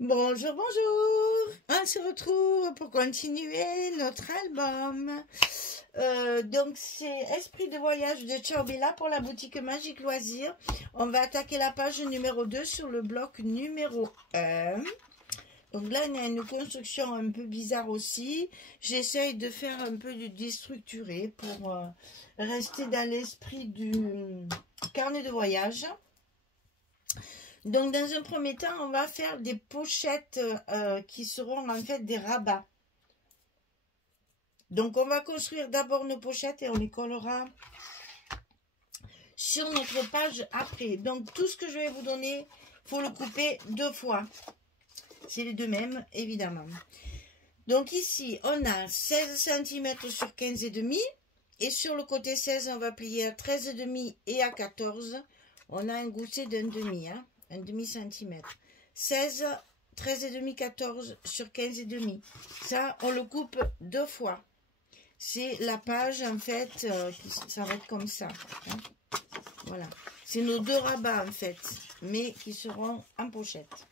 Bonjour, bonjour. On se retrouve pour continuer notre album. Donc, c'est Esprit de voyage de Ciao Bella pour la boutique Magique Loisirs. On va attaquer la page numéro 2 sur le bloc numéro 1. Donc là, il y a une construction un peu bizarre aussi. J'essaye de faire un peu du déstructuré pour rester dans l'esprit du carnet de voyage. Donc, dans un premier temps, on va faire des pochettes qui seront en fait des rabats. Donc, on va construire d'abord nos pochettes et on les collera sur notre page après. Donc, tout ce que je vais vous donner, il faut le couper 2 fois. C'est les deux mêmes, évidemment. Donc, ici, on a 16 cm sur 15,5. Et sur le côté 16, on va plier à 13,5 et à 14. On a un gousset d'un demi, hein. Un demi-centimètre. 16, 13,5, 14 sur 15,5. Ça, on le coupe 2 fois. C'est la page, en fait, ça va être comme ça. Hein. Voilà. C'est nos 2 rabats, en fait, mais qui seront en pochette.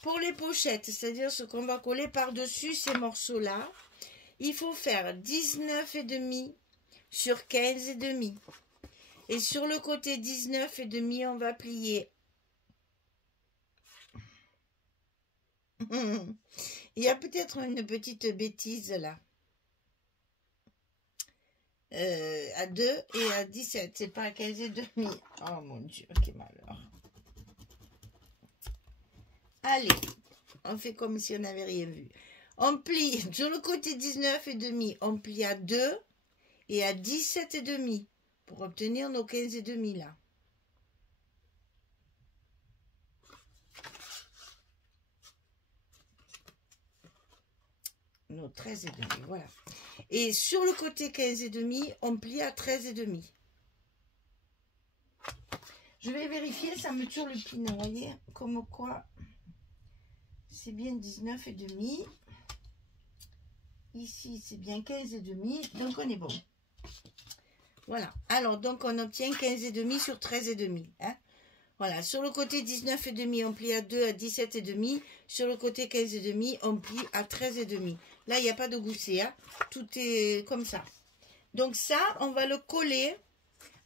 Pour les pochettes, c'est-à-dire ce qu'on va coller par-dessus ces morceaux-là, il faut faire 19,5 sur 15,5. Et sur le côté 19,5, on va plier. Il y a peut-être une petite bêtise là. À 2 et à 17, c'est pas à 15,5. Oh mon Dieu, quel malheur. Allez, on fait comme si on n'avait rien vu. On plie sur le côté 19,5, on plie à 2 et à 17,5 pour obtenir nos 15,5 là. Nos 13,5, voilà. Et sur le côté 15,5, on plie à 13,5. Je vais vérifier, ça me turlupine, vous voyez, comme quoi c'est bien 19,5. Ici, c'est bien 15,5, donc on est bon. Voilà, alors donc on obtient 15,5 sur 13,5. Hein. Voilà, sur le côté 19,5, on plie à 2 à 17,5. Sur le côté 15,5, on plie à 13,5. Là, il n'y a pas de gousset, hein. Tout est comme ça. Donc ça, on va le coller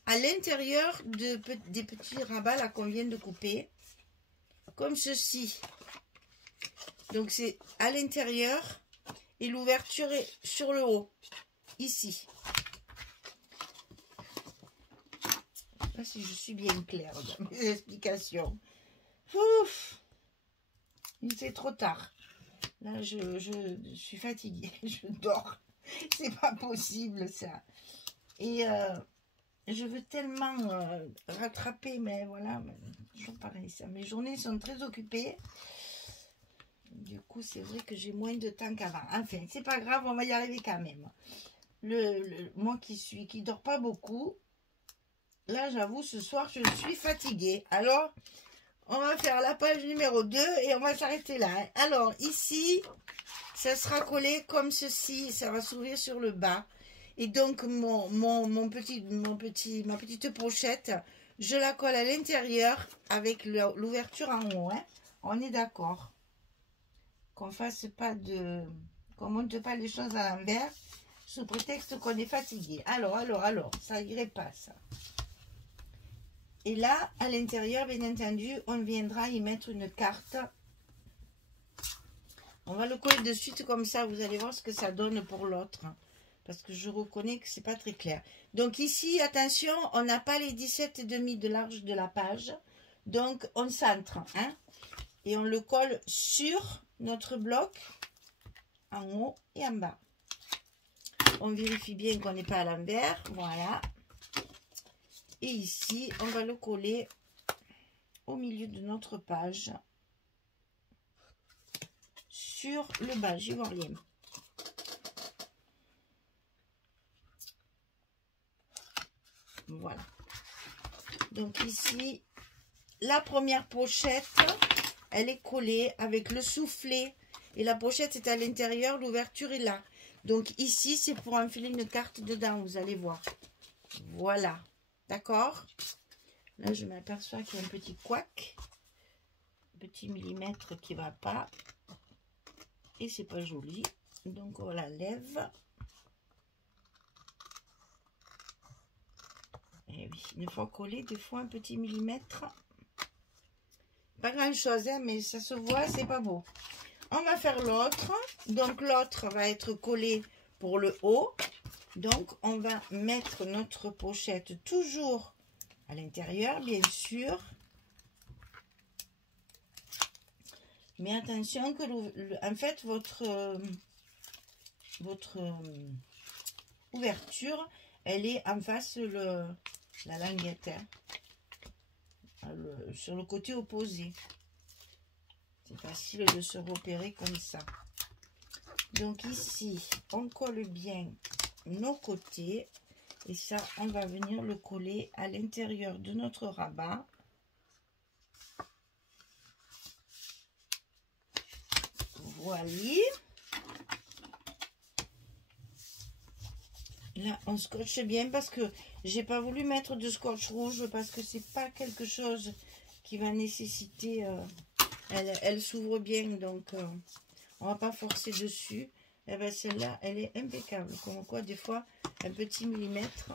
à l'intérieur des petits rabats là qu'on vient de couper. Comme ceci. Donc c'est à l'intérieur et l'ouverture est sur le haut. Ici. Je ne sais pas si je suis bien claire dans mes explications. Ouf, c'est trop tard. Là, je suis fatiguée. Je dors. C'est pas possible, ça. Et je veux tellement rattraper, mais voilà. Toujours pareil, ça. Mes journées sont très occupées. Du coup, c'est vrai que j'ai moins de temps qu'avant. Enfin, c'est pas grave, on va y arriver quand même. Moi qui dors pas beaucoup, là, j'avoue, ce soir, je suis fatiguée. Alors, on va faire la page numéro 2 et on va s'arrêter là. Alors, ici, ça sera collé comme ceci. Ça va s'ouvrir sur le bas. Et donc, ma petite pochette, je la colle à l'intérieur avec l'ouverture en haut. Hein. On est d'accord. Qu'on monte pas les choses à l'envers sous prétexte qu'on est fatigué. Alors, ça irait pas, ça. Et là, à l'intérieur, bien entendu, on viendra y mettre une carte. On va le coller de suite comme ça. Vous allez voir ce que ça donne pour l'autre. Parce que je reconnais que c'est pas très clair. Donc ici, attention, on n'a pas les 17,5 de large de la page. Donc, on centre. Hein, et on le colle sur notre bloc. En haut et en bas. On vérifie bien qu'on n'est pas à l'envers. Voilà. Et ici, on va le coller au milieu de notre page. Sur le bas, j'y vois rien. Voilà. Donc ici, la première pochette, elle est collée avec le soufflet. Et la pochette est à l'intérieur, l'ouverture est là. Donc ici, c'est pour enfiler une carte dedans, vous allez voir. Voilà. D'accord? Là, je m'aperçois qu'il y a un petit couac. petit millimètre qui va pas. Et c'est pas joli. Donc on la lève. Et oui, une fois collé, des fois un petit millimètre. Pas grand chose, hein, mais ça se voit, c'est pas beau. On va faire l'autre. Donc l'autre va être collé pour le haut. Donc on va mettre notre pochette toujours à l'intérieur, bien sûr. Mais attention que en fait votre ouverture, elle est en face la languette, hein, sur le côté opposé. C'est facile de se repérer comme ça. Donc ici, on colle bien nos côtés. Et ça, on va venir le coller à l'intérieur de notre rabat. Voilà. Là, on scotche bien parce que j'ai pas voulu mettre de scotch rouge parce que c'est pas quelque chose qui va nécessiter... elle s'ouvre bien, donc on va pas forcer dessus. Et bien celle-là, elle est impeccable. Comme quoi, des fois, un petit millimètre.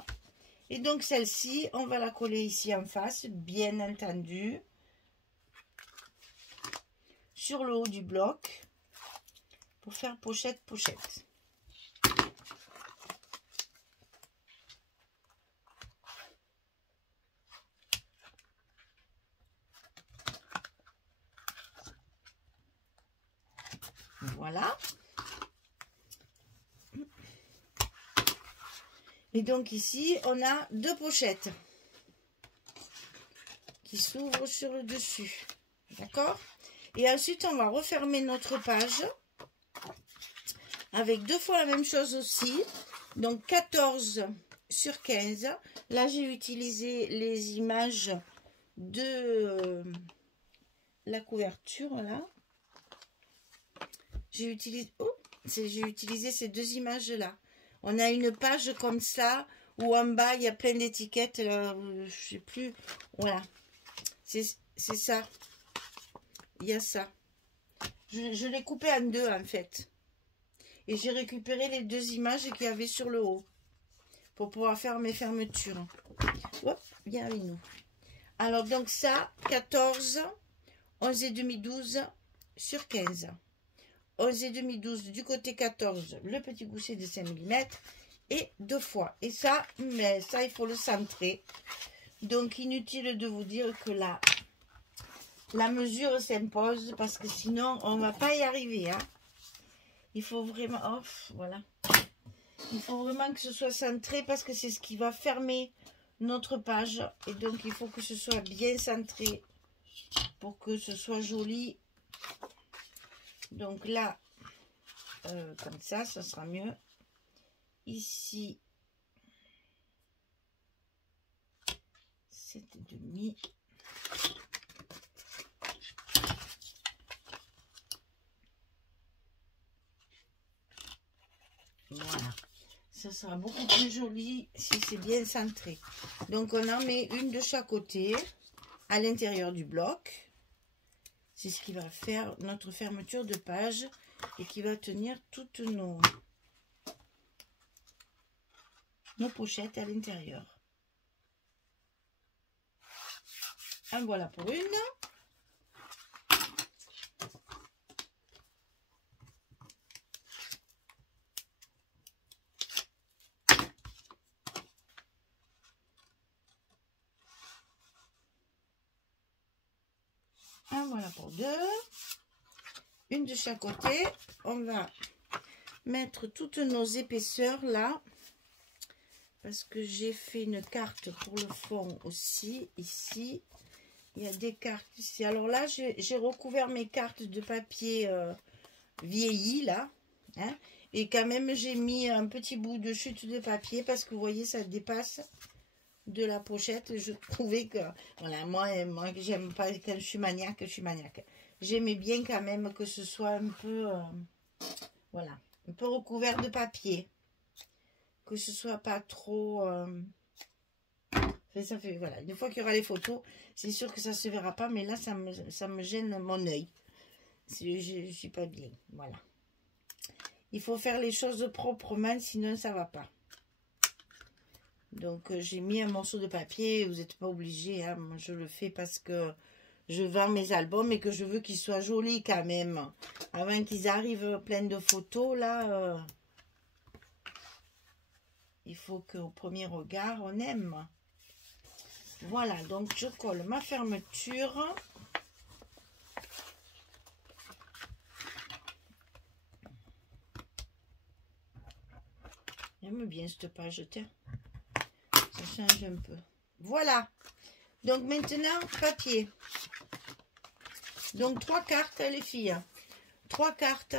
Et donc celle-ci, on va la coller ici en face, bien entendu. Sur le haut du bloc. Pour faire pochette. Voilà. Et donc ici, on a deux pochettes qui s'ouvrent sur le dessus. D'accord? Et ensuite, on va refermer notre page avec deux fois la même chose aussi. Donc 14 sur 15. Là, j'ai utilisé les images de la couverture, là. J'ai utilisé ces deux images-là. On a une page comme ça, où en bas, il y a plein d'étiquettes. Je sais plus. Voilà. C'est ça. Il y a ça. Je l'ai coupé en deux, en fait. Et j'ai récupéré les deux images qu'il y avait sur le haut. Pour pouvoir faire mes fermetures. Hop, viens avec nous. Alors, donc ça, 14, 11 et demi, 12 sur 15. 11 et demi, 12 du côté 14, le petit gousset de 5 mm et deux fois. Et ça, mais ça, il faut le centrer. Donc, inutile de vous dire que la mesure s'impose parce que sinon, on ne va pas y arriver. Hein. Il faut vraiment... Oh, voilà. Il faut vraiment que ce soit centré parce que c'est ce qui va fermer notre page. Et donc, il faut que ce soit bien centré pour que ce soit joli. Donc là, comme ça sera mieux. Ici, 7,5. Voilà. Ça sera beaucoup plus joli si c'est bien centré. Donc on en met une de chaque côté à l'intérieur du bloc. C'est ce qui va faire notre fermeture de page et qui va tenir toutes nos pochettes à l'intérieur. En voilà pour une. En voilà pour deux. Une de chaque côté. On va mettre toutes nos épaisseurs là. Parce que j'ai fait une carte pour le fond aussi. Ici, il y a des cartes ici. Alors là, j'ai recouvert mes cartes de papier vieilli là. Hein, et quand même, j'ai mis un petit bout de chute de papier parce que vous voyez, ça dépasse de la pochette. Je trouvais que, voilà, moi j'aime pas, quand je suis maniaque, J'aimais bien quand même que ce soit un peu, voilà, un peu recouvert de papier. Que ce soit pas trop... Ça fait, voilà. Une fois qu'il y aura les photos, c'est sûr que ça se verra pas, mais là, ça me gêne mon œil. Je suis pas bien, voilà. Il faut faire les choses proprement, sinon ça va pas. Donc, j'ai mis un morceau de papier. Vous n'êtes pas obligé, hein. Moi, je le fais parce que je vends mes albums et que je veux qu'ils soient jolis quand même. Avant qu'ils arrivent plein de photos, là, il faut qu'au premier regard, on aime. Voilà, donc je colle ma fermeture. J'aime bien cette page, tiens. Ça change un peu. Voilà. Donc maintenant, papier. Donc 3 cartes, les filles. 3 cartes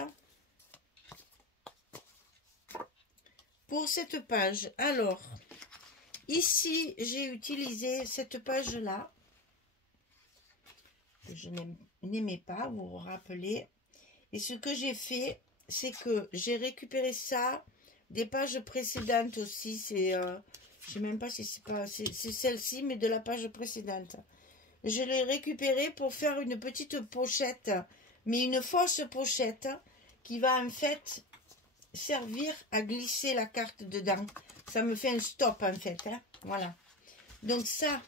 pour cette page. Alors, ici, j'ai utilisé cette page-là, que je n'aimais pas, vous vous rappelez. Et ce que j'ai fait, c'est que j'ai récupéré ça des pages précédentes aussi. C'est, je sais même pas si c'est celle-ci, mais de la page précédente. Je l'ai récupéré pour faire une petite pochette, mais une fausse pochette qui va en fait servir à glisser la carte dedans. Ça me fait un stop en fait, hein. Voilà. Donc ça,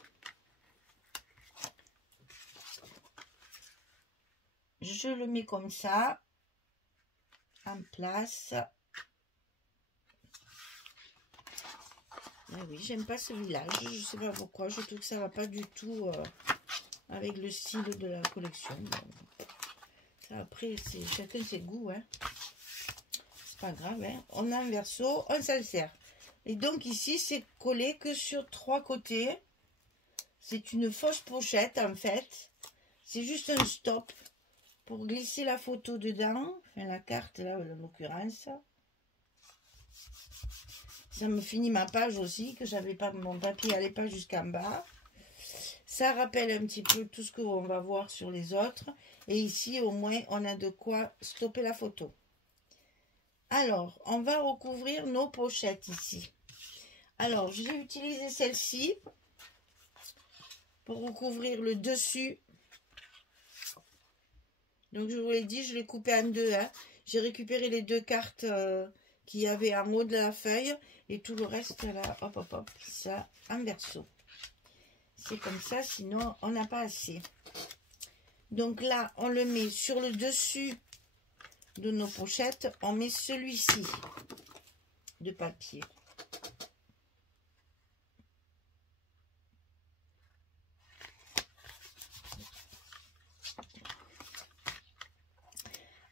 je le mets comme ça, en place. Ah oui, j'aime pas ce village, je sais pas pourquoi, je trouve que ça va pas du tout avec le style de la collection. Bon, ça après, c'est chacun ses goûts, hein. C'est pas grave, hein. On a un verso, on s'en sert. Et donc ici, c'est collé que sur 3 côtés. C'est une fausse pochette en fait. C'est juste un stop pour glisser la photo dedans. Enfin, la carte là, en l'occurrence. Ça me finit ma page aussi, que j'avais pas, mon papier allait pas jusqu'en bas. Ça rappelle un petit peu tout ce qu'on va voir sur les autres. Et ici, au moins, on a de quoi stopper la photo. Alors, on va recouvrir nos pochettes ici. Alors, j'ai utilisé celle-ci pour recouvrir le dessus. Donc, je vous l'ai dit, je l'ai coupé en deux. Hein. J'ai récupéré les 2 cartes qu'il y avait en haut de la feuille. Et tout le reste, là, hop, hop, hop, ça en verso. C'est comme ça, sinon, on n'a pas assez. Donc là, on le met sur le dessus de nos pochettes. On met celui-ci de papier.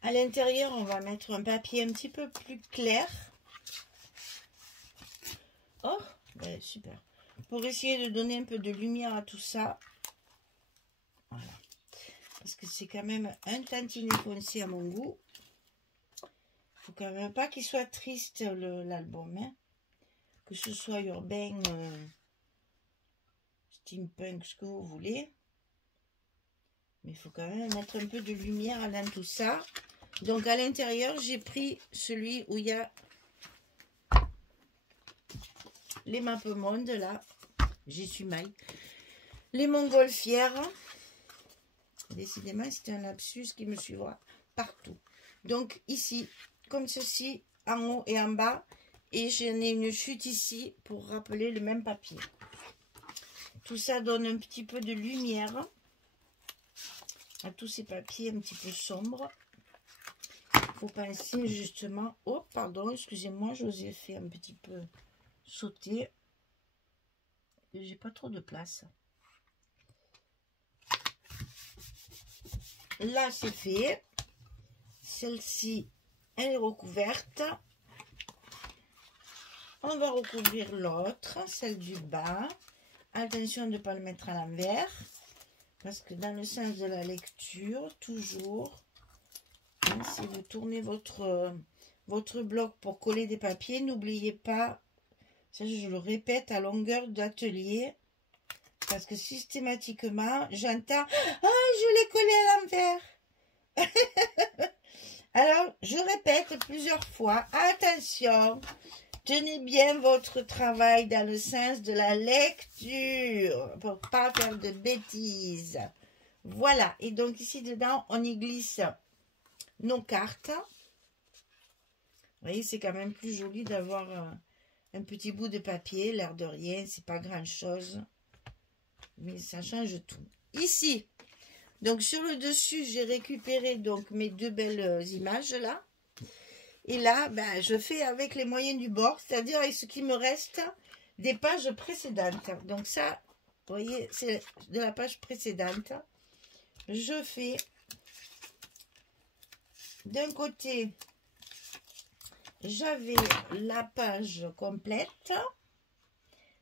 À l'intérieur, on va mettre un papier un petit peu plus clair. Oh, ben, super. Pour essayer de donner un peu de lumière à tout ça. Voilà. Parce que c'est quand même un tantinet foncé à mon goût. Il ne faut quand même pas qu'il soit triste l'album. Hein. Que ce soit urbain, steampunk, ce que vous voulez. Mais il faut quand même mettre un peu de lumière dans tout ça. Donc à l'intérieur, j'ai pris celui où il y a les mappemondes là. J'y suis mal. Les montgolfières. Décidément, c'est un lapsus qui me suivra partout. Donc ici, comme ceci, en haut et en bas. Et j'en ai une chute ici pour rappeler le même papier. Tout ça donne un petit peu de lumière à tous ces papiers un petit peu sombres. Il faut penser justement... Oh, pardon, excusez-moi, je vous ai fait un petit peu sauter. J'ai pas trop de place. Là, c'est fait. Celle-ci, elle est recouverte. On va recouvrir l'autre, celle du bas. Attention de ne pas le mettre à l'envers. Parce que dans le sens de la lecture, toujours, hein, si vous tournez votre bloc pour coller des papiers, n'oubliez pas, ça je le répète à longueur d'atelier, parce que systématiquement, j'entends « Ah, je l'ai collé à l'envers !» Alors, je répète plusieurs fois, attention, tenez bien votre travail dans le sens de la lecture pour pas faire de bêtises. Voilà, et donc ici dedans, on y glisse nos cartes. Vous voyez, c'est quand même plus joli d'avoir un petit bout de papier, l'air de rien, c'est pas grand chose, mais ça change tout. Ici, donc sur le dessus, j'ai récupéré donc mes deux belles images là. Et là, ben, je fais avec les moyens du bord, c'est-à-dire avec ce qui me reste des pages précédentes. Donc ça, vous voyez, c'est de la page précédente. Je fais d'un côté, j'avais la page complète,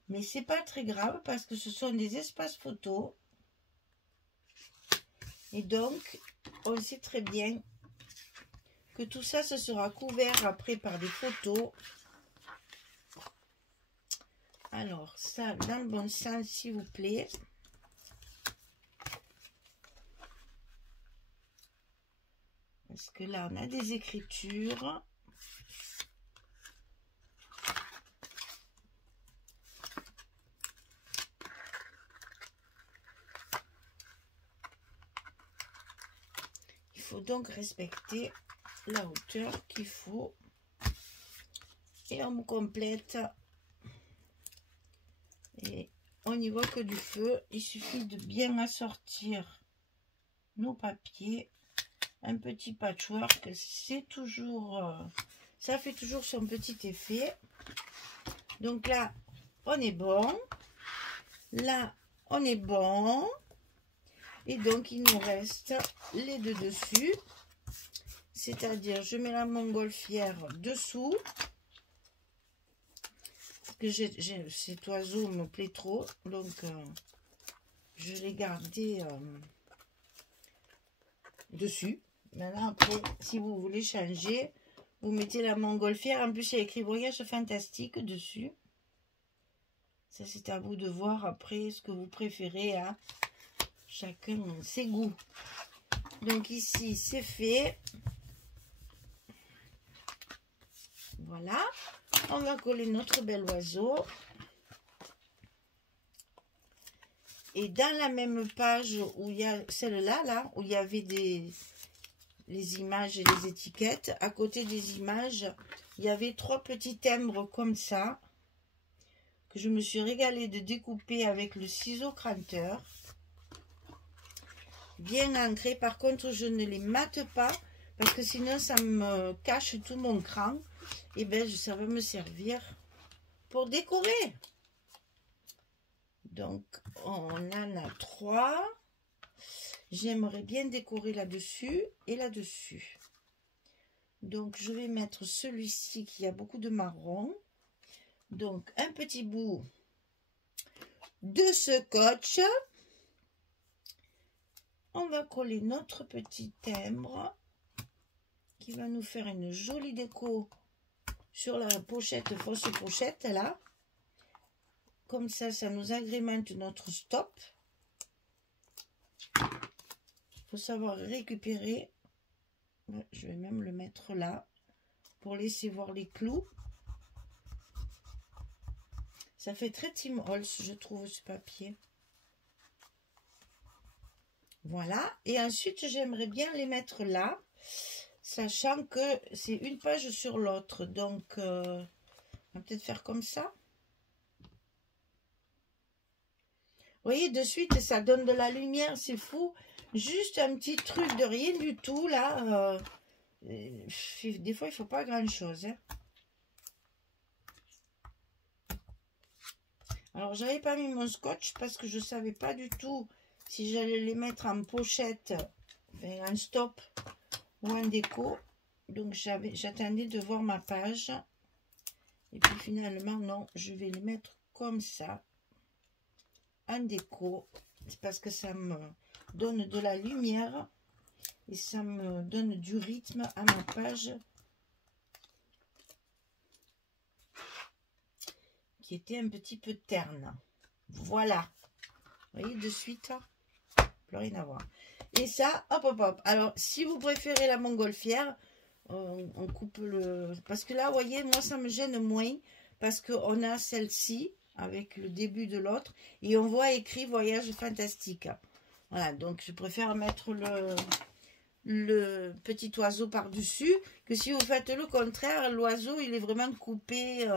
mais c'est pas très grave parce que ce sont des espaces photos. Et donc, on sait très bien que tout ça, ce sera couvert après par des photos. Alors, ça, dans le bon sens, s'il vous plaît. Parce que là, on a des écritures. Il faut donc respecter la hauteur qu'il faut. Et on me complète. Et on n'y voit que du feu. Il suffit de bien assortir nos papiers. Un petit patchwork, c'est toujours... ça fait toujours son petit effet. Donc là, on est bon. Là, on est bon. Et donc, il nous reste les deux dessus. C'est-à-dire, je mets la montgolfière dessous. Parce que cet oiseau me plaît trop. Donc, je l'ai gardé dessus. Maintenant, après, si vous voulez changer, vous mettez la montgolfière. En plus, il y a écrit voyage fantastique dessus. Ça, c'est à vous de voir après ce que vous préférez. Hein. Chacun ses goûts. Donc ici, c'est fait. Voilà. On va coller notre bel oiseau. Et dans la même page où il y a celle-là, là, où il y avait les images et les étiquettes, à côté des images, il y avait 3 petits timbres comme ça, que je me suis régalée de découper avec le ciseau cranteur. Bien ancré. Par contre, je ne les mate pas, parce que sinon, ça me cache tout mon cran. Et bien, ça va me servir pour décorer. Donc, on en a 3. J'aimerais bien décorer là-dessus et là-dessus. Donc, je vais mettre celui-ci qui a beaucoup de marron. Donc, un petit bout de scotch. On va coller notre petit timbre qui va nous faire une jolie déco sur la pochette, fausse pochette là. Comme ça, ça nous agrémente notre stop. Il faut savoir récupérer. Je vais même le mettre là pour laisser voir les clous. Ça fait très Tim Holtz, je trouve, ce papier. Voilà. Et ensuite, j'aimerais bien les mettre là, sachant que c'est une page sur l'autre. Donc, on va peut-être faire comme ça. Vous voyez, de suite, ça donne de la lumière, c'est fou. Juste un petit truc de rien du tout, là. Des fois, il ne faut pas grand-chose. Hein. Alors, j'avais pas mis mon scotch parce que je ne savais pas du tout si j'allais les mettre en pochette, enfin, en stop ou en déco. Donc, j'attendais de voir ma page. Et puis, finalement, non, je vais les mettre comme ça. En déco, c'est parce que ça me donne de la lumière et ça me donne du rythme à ma page qui était un petit peu terne. Voilà, vous voyez de suite, plus rien à voir. Et ça, hop hop hop. Alors si vous préférez la montgolfière, on coupe le... Parce que là, vous voyez, moi, ça me gêne moins. Parce qu'on a celle-ci, avec le début de l'autre. Et on voit écrit Voyage Fantastique. Voilà, donc je préfère mettre le petit oiseau par-dessus. Que si vous faites le contraire, l'oiseau, il est vraiment coupé.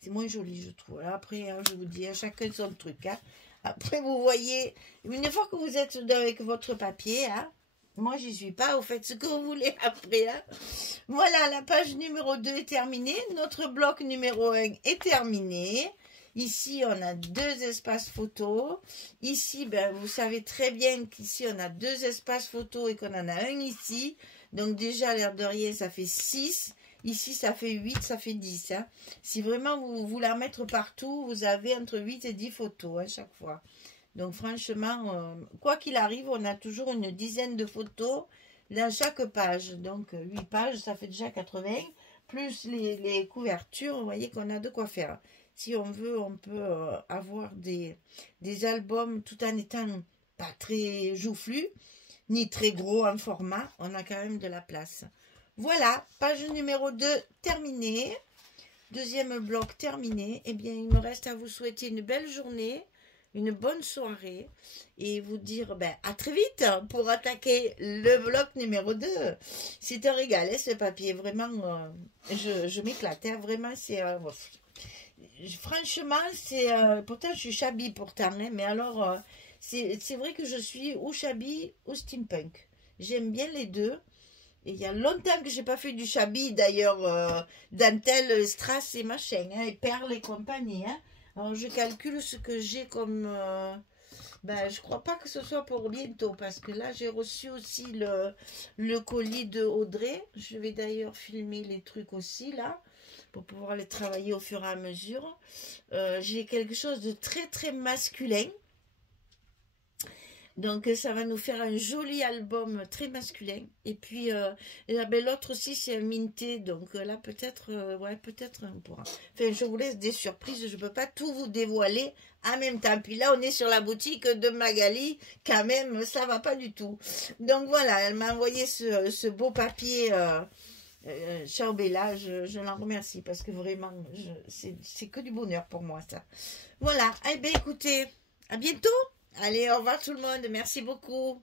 C'est moins joli, je trouve. Là, après, hein, je vous dis, à chacun son truc. Hein. Après, vous voyez, une fois que vous êtes avec votre papier, hein, moi, j'y suis pas, vous faites ce que vous voulez après. Hein. Voilà, la page numéro 2 est terminée. Notre bloc numéro 1 est terminé. Ici, on a 2 espaces photos. Ici, ben, vous savez très bien qu'ici, on a 2 espaces photos et qu'on en a un ici. Donc déjà, l'air de rien, ça fait 6. Ici, ça fait 8, ça fait 10. Hein. Si vraiment vous voulez la mettre partout, vous avez entre 8 et 10 photos à chaque fois. Donc franchement, quoi qu'il arrive, on a toujours une dizaine de photos dans chaque page. Donc 8 pages, ça fait déjà 80. Plus les couvertures, vous voyez qu'on a de quoi faire. Si on veut, on peut avoir des albums tout en étant pas très joufflus, ni très gros en format. On a quand même de la place. Voilà, page numéro 2 terminée. Deuxième bloc terminé. Eh bien, il me reste à vous souhaiter une belle journée, une bonne soirée et vous dire à très vite pour attaquer le bloc numéro 2. C'est un régal, hein, ce papier. Vraiment, je m'éclate. Hein, vraiment, c'est... franchement, c'est... pourtant, je suis shabby pourtant. Hein, mais alors, c'est vrai que je suis ou shabby ou steampunk. J'aime bien les deux. Et il y a longtemps que j'ai pas fait du shabby, d'ailleurs, dentelle, strass et machin, hein, et perles et compagnie. Hein. Alors, je calcule ce que j'ai comme... je crois pas que ce soit pour bientôt, parce que là, j'ai reçu aussi le colis de Audrey. Je vais d'ailleurs filmer les trucs aussi, là, pour pouvoir les travailler au fur et à mesure. J'ai quelque chose de très, très masculin. Donc, ça va nous faire un joli album très masculin. Et puis, l'autre aussi, c'est un minté. Donc, là, peut-être, ouais, peut-être on pourra. Enfin, je vous laisse des surprises. Je ne peux pas tout vous dévoiler en même temps. Puis là, on est sur la boutique de Magali. Quand même, ça va pas du tout. Donc, voilà, elle m'a envoyé ce beau papier. Ciao Bella, je l'en remercie parce que vraiment, c'est que du bonheur pour moi, ça. Voilà. Eh bien, écoutez, à bientôt. Allez, au revoir tout le monde. Merci beaucoup.